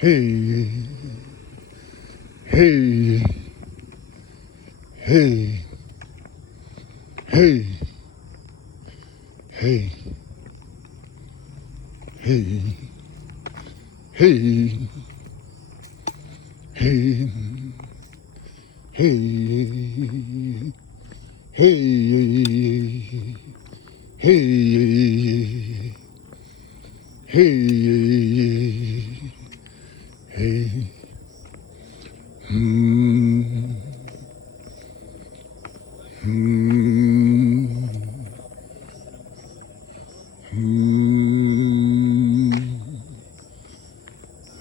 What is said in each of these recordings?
Hey, hey, hey, hey, hey, hey, hey, hey, hey, hey, hey, hey, hey, hmm, hmm, hmm,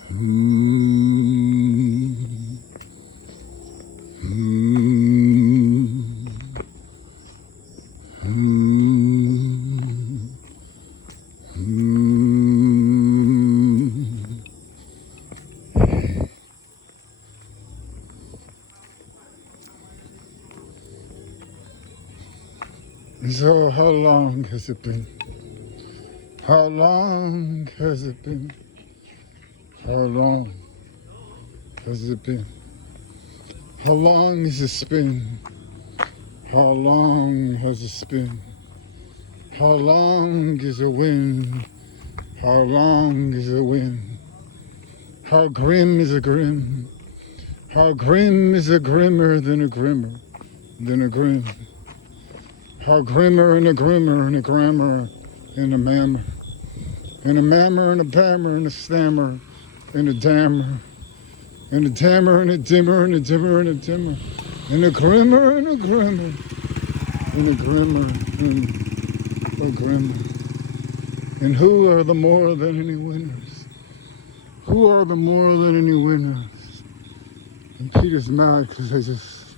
hmm, hmm, hmm, hmm. So how long has it been? How long has it been? How long has it been? How long has it been? How long has it been? How long is the wind? How long is the wind? How grim is a grim? How grim is a grimmer than a grimmer than a grim? How grimmer and a grimmer and a grammar and a mammer and a mammer and a bammer and a stammer and a dammer and a dammer and a dimmer and a dimmer and a dimmer and a grimmer and a grimmer and a grimmer and a grimmer. And who are the more than any winners? Who are the more than any winners? And Peter's mad because I just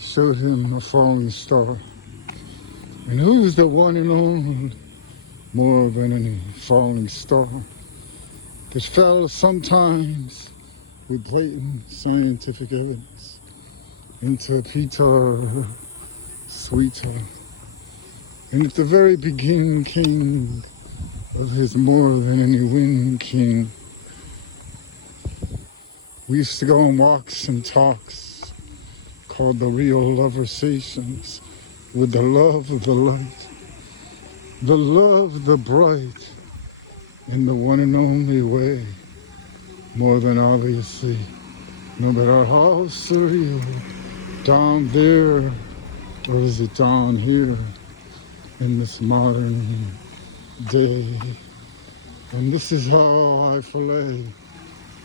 showed him a falling star. And who's the one and only more than any falling star that fell sometimes with blatant scientific evidence into Peter Sweeter. And at the very beginning king of his more than any wind king, we used to go on walks and talks called the real loversations with the love of the light, the love, the bright, in the one and only way, more than obviously, no matter how surreal, down there, or is it down here, in this modern day. And this is how I fillet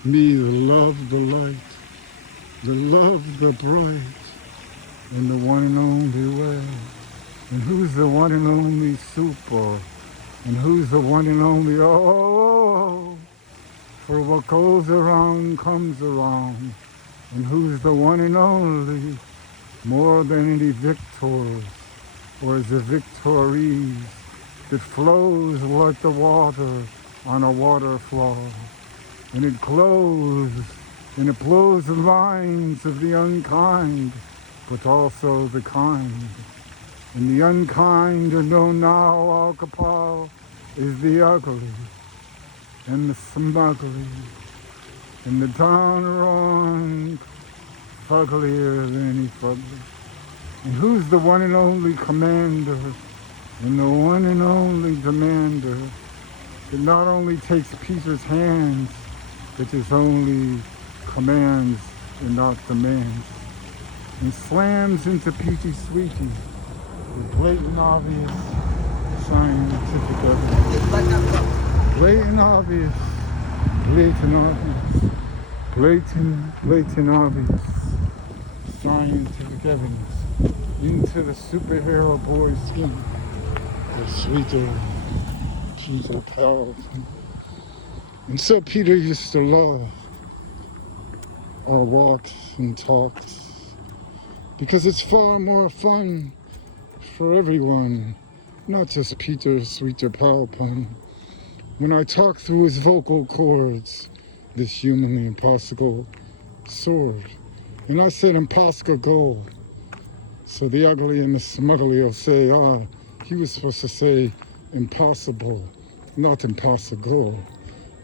me, the love, the light, the love, the bright, in the one and only way. And who's the one and only super? And who's the one and only oh? For what goes around comes around. And who's the one and only more than any victors, or is it victories that flows like the water on a waterfall? And it glows and it blows the minds of the unkind, but also the kind. And the unkind are known now, alcohol is the ugly and the smugly and the downright uglier than any fugly. And who's the one and only commander and the one and only demander that not only takes Peter's hands, but just only commands and not demands, and slams into Peachy Sweetie with blatant obvious scientific evidence. Blatant obvious, blatant obvious, blatant obvious scientific evidence into the superhero boy's skin. The sweeter Peter Powell. And so Peter used to love our walks and talks because it's far more fun for everyone, not just Peter Sweeter Powell pun. When I talk through his vocal cords, this humanly impossible sword. And I said impossible goal. So the ugly and the smugly will say, he was supposed to say impossible, not impossible.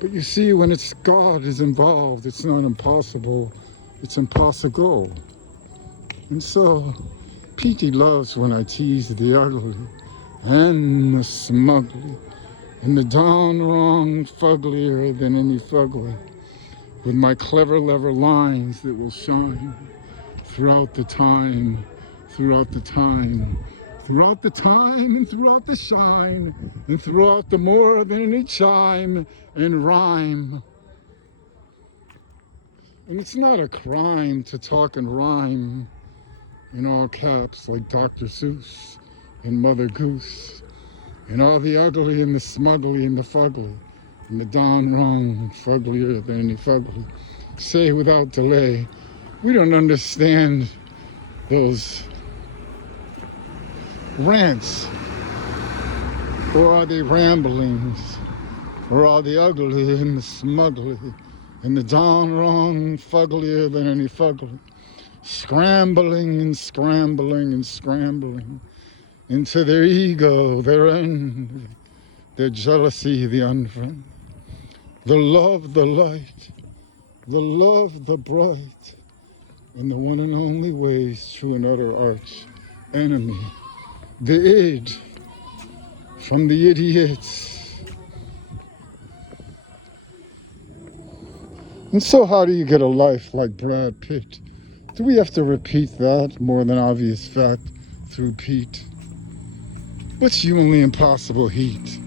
But you see, when it's God is involved, it's not impossible, it's impossible. And so, Petey loves when I tease the ugly and the smugly and the darn wrong fugglier than any fugly, with my clever lines that will shine throughout the time, throughout the time, throughout the time and throughout the shine, and throughout the more than any chime and rhyme. And it's not a crime to talk and rhyme in all caps like Dr. Seuss and Mother Goose, and all the ugly and the smugly and the fugly, and the darn wrong fugglier than any fugly. Say without delay, we don't understand those rants, or are they ramblings, or are they ugly and the smugly, and the darn wrong fugglier than any fugly, scrambling and scrambling and scrambling into their ego, their envy, their jealousy, the unfriend, the love, the light, the love, the bright, and the one and only ways true and utter arch enemy, the id from the idiots. And so how do you get a life like Brad Pitt? Do we have to repeat that more than obvious fact through Pete? What's humanly impossible heat?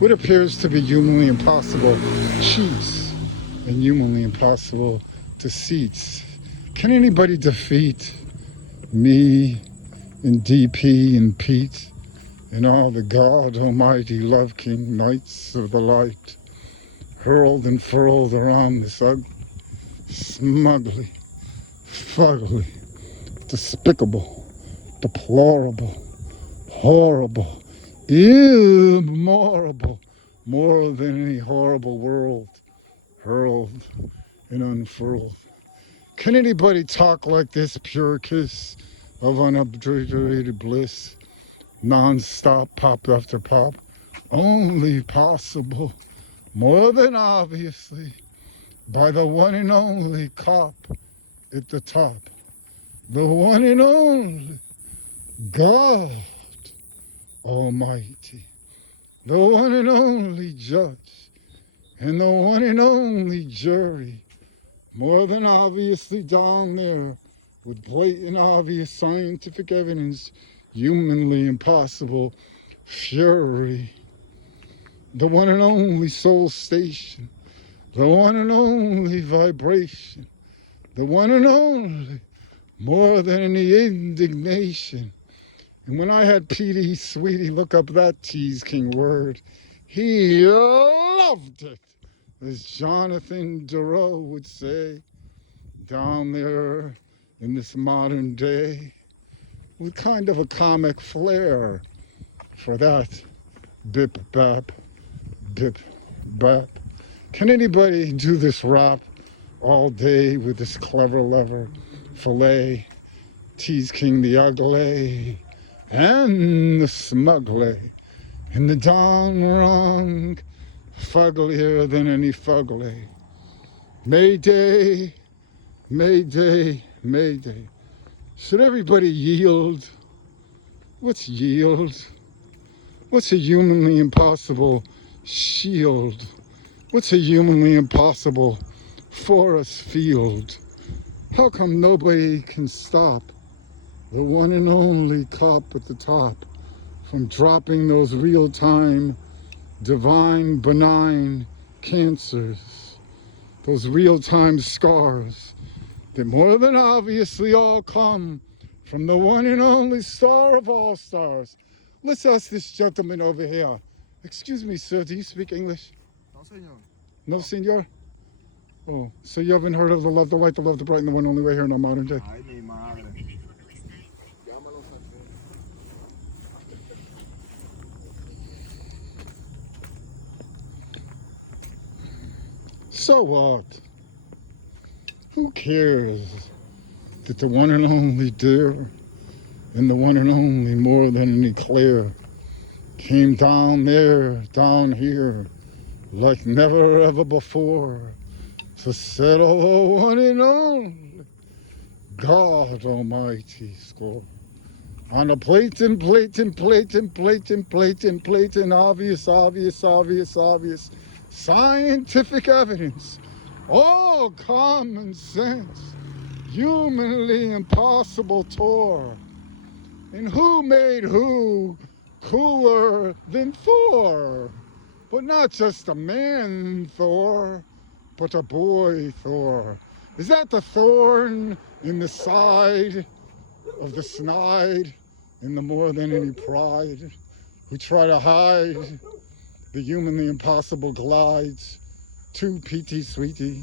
What appears to be humanly impossible cheats and humanly impossible deceits? Can anybody defeat me and DP and Pete and all the God Almighty Love King Knights of the Light, hurled and furled around this ugly, smugly, fugly, despicable, deplorable, horrible, immemorable, more than any horrible world, hurled and unfurled? Can anybody talk like this pure kiss of unadulterated bliss, non-stop pop after pop? Only possible, more than obviously, by the one and only cop at the top, the one and only God Almighty, the one and only judge, and the one and only jury, more than obviously down there with blatant obvious scientific evidence, humanly impossible fury, the one and only soul station, the one and only vibration, the one and only, more than any indignation. And when I had Petey, sweetie, look up that Tease King word, he loved it, as Jonathan Durow would say, down there in this modern day, with kind of a comic flair for that bip bap, bip bap. Can anybody do this rap all day with this clever lever, fillet, Tease King the ugly, and the smugly, and the darn wrong, fugglier than any fugly? Mayday, mayday, mayday. Should everybody yield? What's yield? What's a humanly impossible shield? What's a humanly impossible forest field? How come nobody can stop the one and only cop at the top from dropping those real-time, divine, benign cancers, those real-time scars that more than obviously all come from the one and only star of all stars? Let's ask this gentleman over here. Excuse me, sir, do you speak English? No, senor. No, senor? Oh, so you haven't heard of the love, the light, the love, the bright, and the one only way here in our modern day? Ay, mi madre. Llámalo, So what? Who cares that the one and only dear and the one and only more than any clear came down there, down here, like never ever before, to settle the one and only God Almighty score. On a blatant, obvious scientific evidence, all common sense, humanly impossible tour. And who made who cooler than Thor? But not just a man Thor, but a boy Thor. Is that the thorn in the side of the snide in the more than any pride? We try to hide the humanly impossible glides to PT Sweetie,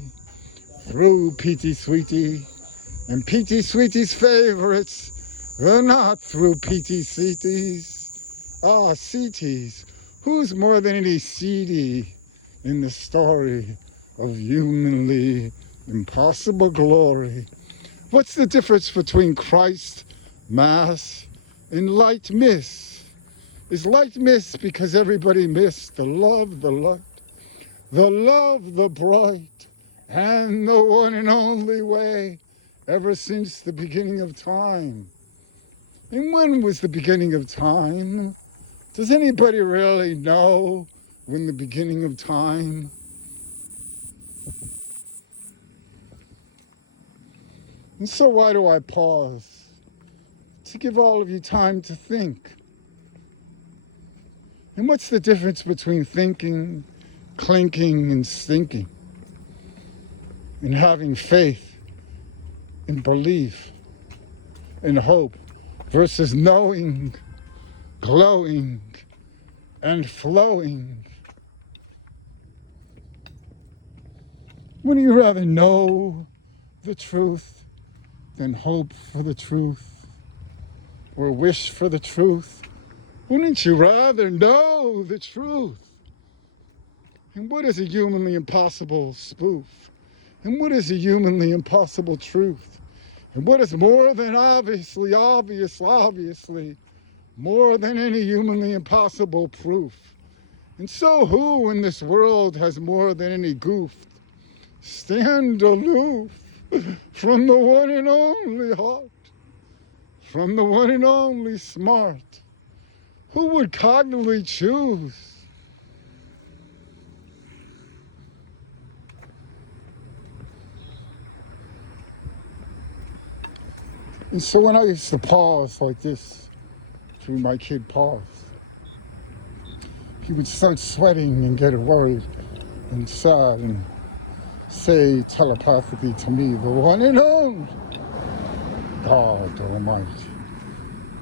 through PT Sweetie, and PT Sweetie's favorites, they're not through PT Sweetie's. Ah, CTs, who's more than any CD in the story of humanly impossible glory? What's the difference between Christ, Mass, and light miss? Is light miss because everybody missed the love, the light, the love, the bright, and the one and only way ever since the beginning of time? And when was the beginning of time? Does anybody really know when the beginning of time? And so why do I pause? To give all of you time to think. And what's the difference between thinking, clinking, and stinking? And having faith and belief and hope versus knowing, glowing, and flowing? Wouldn't you rather know the truth than hope for the truth or wish for the truth? Wouldn't you rather know the truth? And what is a humanly impossible spoof? And what is a humanly impossible truth? And what is more than obviously, more than any humanly impossible proof? And so who in this world has more than any goof? Stand aloof from the one and only heart, from the one and only smart. Who would cognitively choose? And so when I used to pause like this, through my kid pause, he would start sweating and get worried and sad and say telepathically to me, the one and only God Almighty.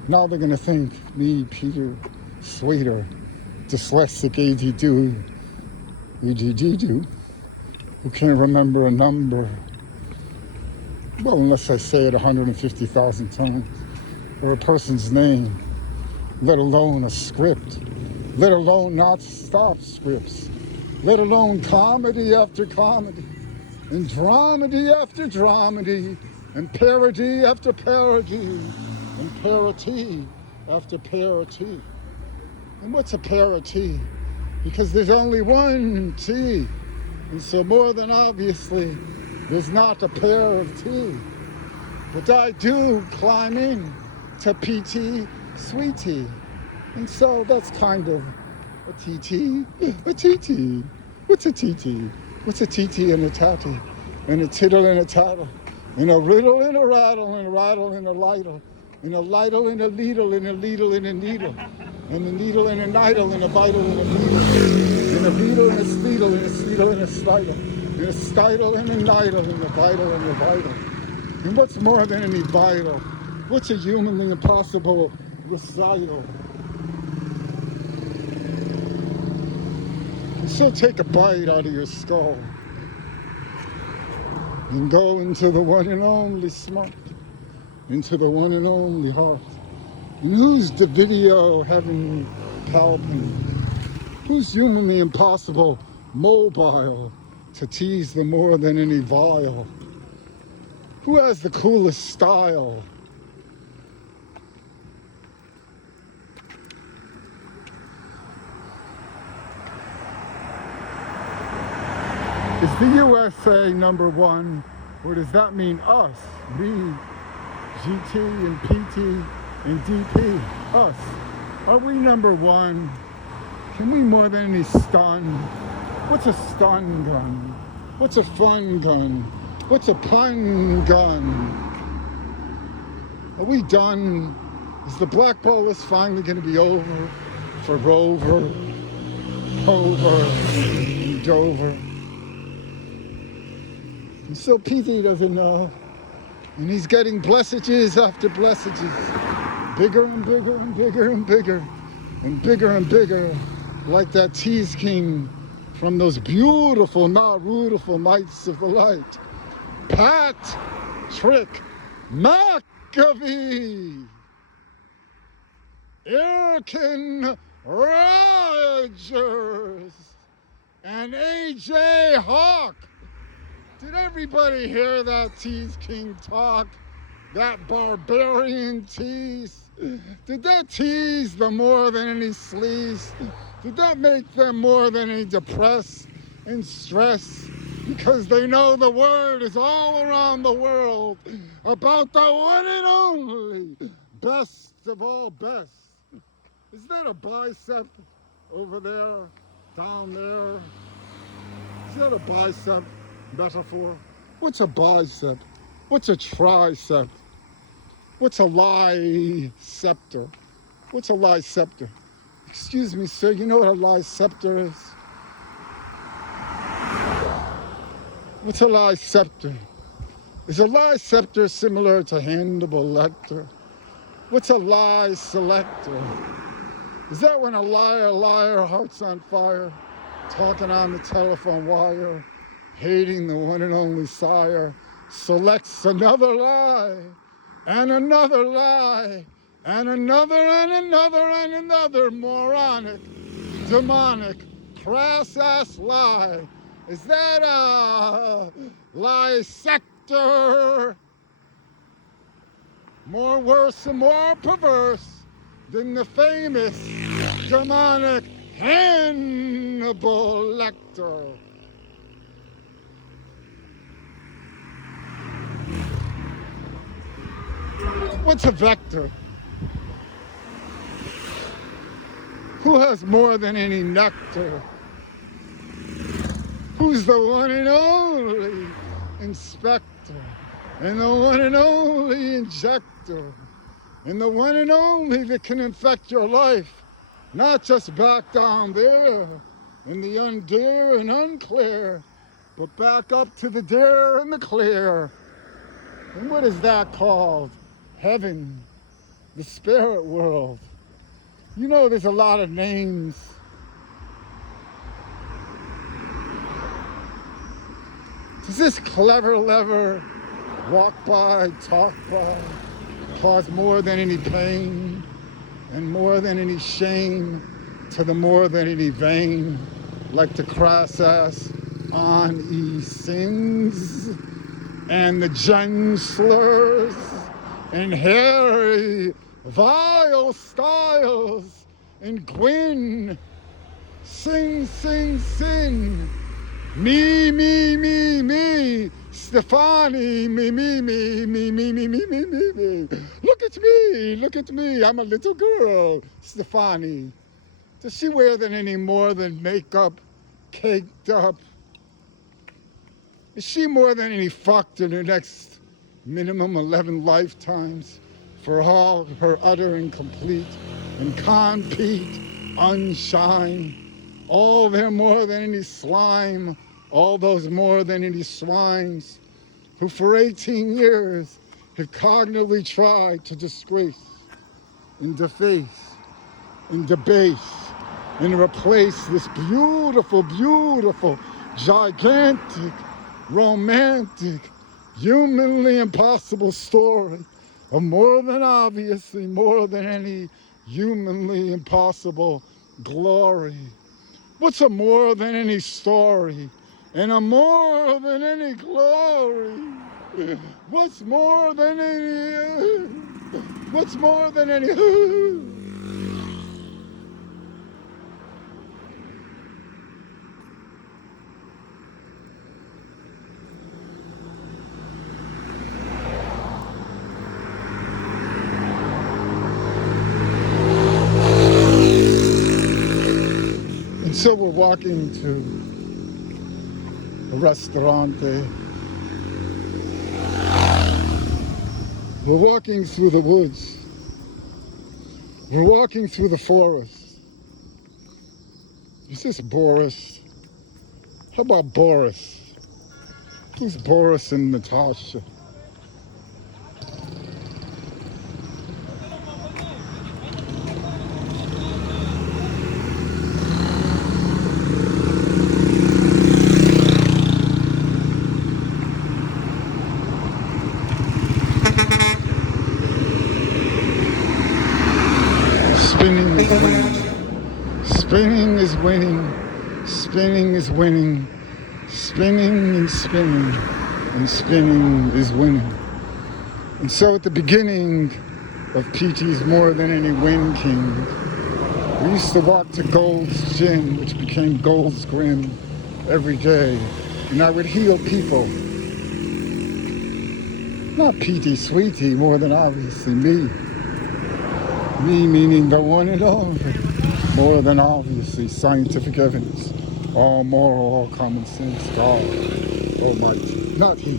Now they're going to think me, Peter, Swader, dyslexic ADD, who can't remember a number, well, unless I say it 150,000 times, or a person's name, let alone a script, let alone not stop scripts, let alone comedy after comedy, and dramedy after dramedy, and parody after parody, and parody after parody. And what's a parody? Because there's only one T, and so more than obviously, there's not a pair of T. But I do climb in to PT Sweetie. And so that's kind of a TT, a TT. What's a TT? What's a TT and a tatty? And a tittle and a tattle. And a riddle and a rattle and a rattle and a lightle. And a lightle and a needle and a needle and a needle. And a needle and a nidle and a vital and a needle. And a beetle and a steedle and a steedle and a stidle. And a stidle and a nidle and a vital and a vital. And what's more than any vital? What's a humanly impossible recital? So take a bite out of your skull and go into the one and only smart, into the one and only heart. And who's the video heaven palping? Who's humanly impossible mobile to tease the more than any vile? Who has the coolest style? Is the USA number one, or does that mean us? Me, GT and PT and DP, us. Are we number one? Can we more than any stun? What's a stun gun? What's a fun gun? What's a pun gun? Are we done? Is the black ball list finally going to be over for Rover, Hover, and Dover? And still PT doesn't know. And he's getting blessages after blessages. Bigger and bigger and bigger and bigger. And bigger and bigger. Like that tease king from those beautiful, not beautiful Knights of the Light. Patrick McAfee. Erkin Rogers. And AJ Hawk. Did everybody hear that tease king talk? That barbarian tease? Did that tease them more than any sleaze? Did that make them more than any depressed and stressed? Because they know the word is all around the world about the one and only best of all best. Is that a bicep over there, down there? Is that a bicep metaphor? What's a bicep? What's a tricep? What's a liceptor? What's a liceptor? Excuse me, sir, you know what a liceptor is? What's a liceptor? Is a liceptor similar to Hannibal Lecter? What's a lie selector? Is that when a liar, heart's on fire, talking on the telephone wire, hating the one and only sire, selects another lie, and another lie, and another, and another, and another moronic, demonic, crass-ass lie? Is that a lie sector? More worse and more perverse than the famous demonic Hannibal Lecter. What's a vector? Who has more than any nectar? Who's the one and only inspector? And the one and only injector? And the one and only that can infect your life? Not just back down there in the undear and unclear, but back up to the dear and the clear. And what is that called? Heaven, the spirit world. You know, there's a lot of names. Does this clever lever walk by, talk by, cause more than any pain and more than any shame to the more than any vain, like the crass ass on sings and the gen slurs and hairy vile styles and Gwyn sing, sing, sing. Me, me, me, me, Stefani, me, me, me, me, me, me, me, me, me, me. Look at me, I'm a little girl, Stefani. Does she wear than any more than makeup, caked up? Is she more than any fucked in her next minimum 11 lifetimes for all her utter and complete and compete unshine? All they're more than any slime, all those more than any swines who for 18 years have cognitively tried to disgrace and deface and debase and replace this beautiful, beautiful, gigantic, romantic, humanly impossible story of more than obviously more than any humanly impossible glory. What's a more than any story and a more than any glory? What's more than any, what's more than any, So we're walking to a restaurante. We're walking through the woods. We're walking through the forest. Is this Boris? How about Boris? Who's Boris and Natasha? Spinning is winning. Spinning is winning. Spinning is winning. Spinning and spinning. And spinning is winning. And so at the beginning of PT's More Than Any Win King, we used to walk to Gold's Gin, which became Gold's Grin, every day. And I would heal people. Not PT Sweetie, more than obviously me. Me meaning the one and only. More than obviously scientific evidence. All moral, all common sense, God Almighty. Not he,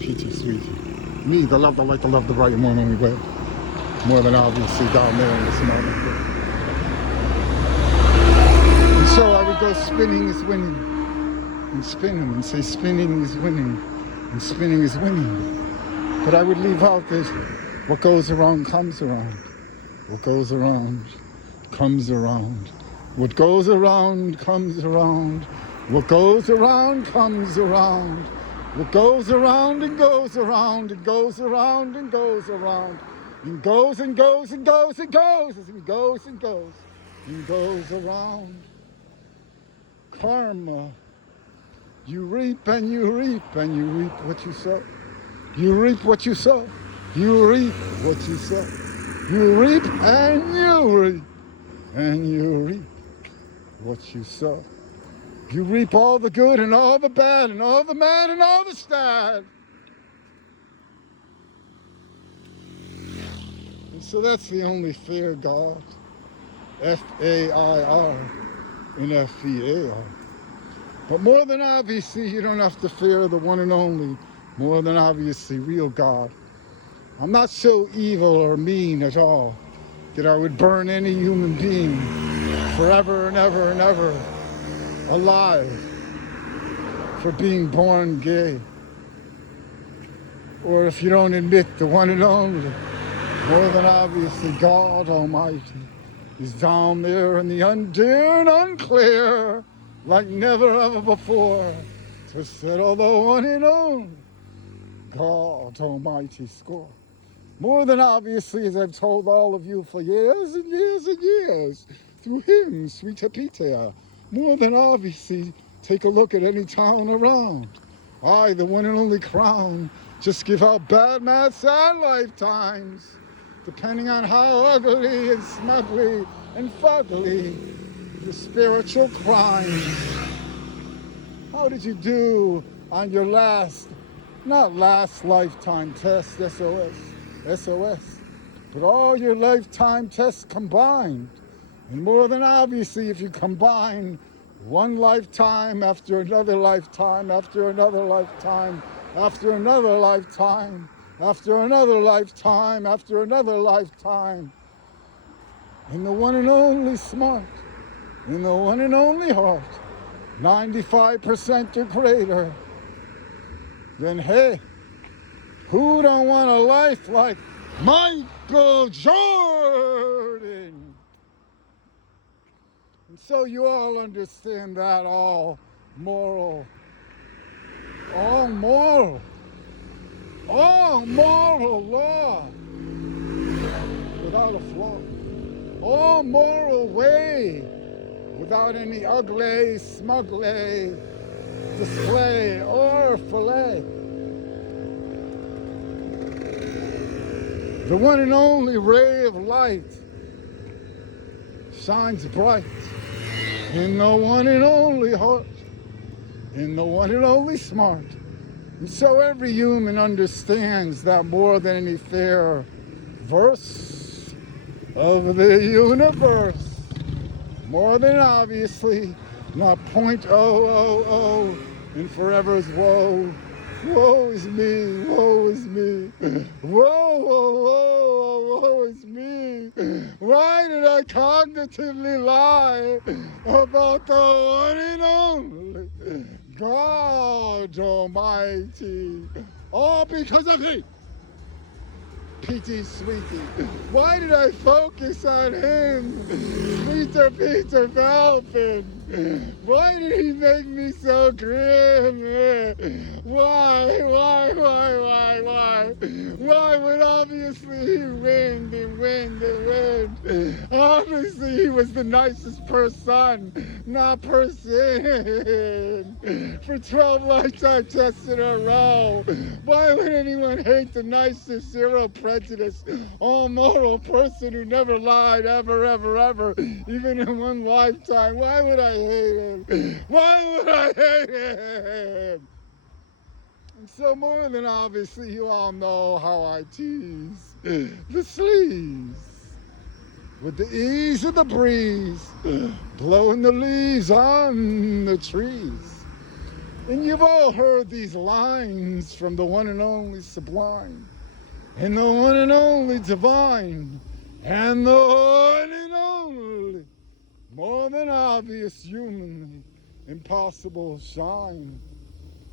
PT Sweetie. Me, the love, the light, the love, the right, and one only way. More than obviously down there in this moment. And so I would go spinning is winning. And spin them and say spinning is winning. And spinning is winning. But I would leave out that what goes around comes around. What goes around comes around. What goes around comes around. What goes around comes around. What goes around and goes around and goes around and goes around. And goes and goes and goes and goes and goes and goes and goes around. Karma. You reap and you reap and you reap what you sow. You reap what you sow. You reap what you sow. You reap and you reap and you reap what you sow. You reap all the good and all the bad and all the mad and all the sad. And so that's the only fair God. F-A-I-R and F-E-A-R. But more than obviously, you don't have to fear the one and only, more than obviously real God. I'm not so evil or mean at all that I would burn any human being forever and ever and ever alive for being born gay. Or if you don't admit the one and only, more than obviously God Almighty is down there in the undear and unclear, like never ever before, to settle the one and only God Almighty score. More than obviously, as I've told all of you for years and years and years, through him, Sweet Hapitea. More than obviously, take a look at any town around. I, the one and only crown, just give out bad, mad, sad lifetimes, depending on how ugly and smugly and fugly the spiritual crimes. How did you do on your last, not last lifetime test, SOS, but all your lifetime tests combined? And more than obviously, if you combine one lifetime after another lifetime, after another lifetime, after another lifetime, after another lifetime, after another lifetime, in the one and only smart, in the one and only heart, 95% or greater, then hey, who don't want a life like Michael Jordan? And so you all understand that all moral law without a flaw, all moral way without any ugly, smugly display or fillet. The one and only ray of light shines bright in the one and only heart, in the one and only smart. And so every human understands that more than any fair verse of the universe, more than obviously, not .000 and forever's woe. Woe is me, woe is me, whoa, whoa, whoa, woe is me. Why did I cognitively lie about the one and only God Almighty? All because of He. P.T. Sweetie. Why did I focus on him? Peter Falcon. Why did he make me so grim? Why? Why when obviously he winned and winned and winned? Obviously he was the nicest person, not person. For 12 lifetime tests in a row. Why would anyone hate the nicest, zero prejudice, all moral person who never lied ever, ever, ever, even in one lifetime? Why would I hate him? Why would I hate him? And so more than obviously, you all know how I tease the sleaze. With the ease of the breeze, blowing the leaves on the trees. And you've all heard these lines from the one and only sublime, and the one and only divine, and the one and only, more than obvious, humanly impossible shine.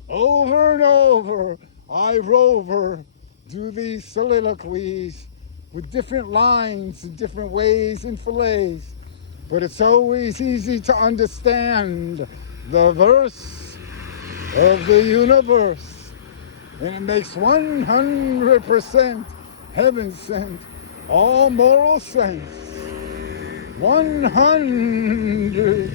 Over and over, I rover, do these soliloquies with different lines and different ways and fillets. But it's always easy to understand the verse of the universe. And it makes 100% heaven sent, all moral sense. 100.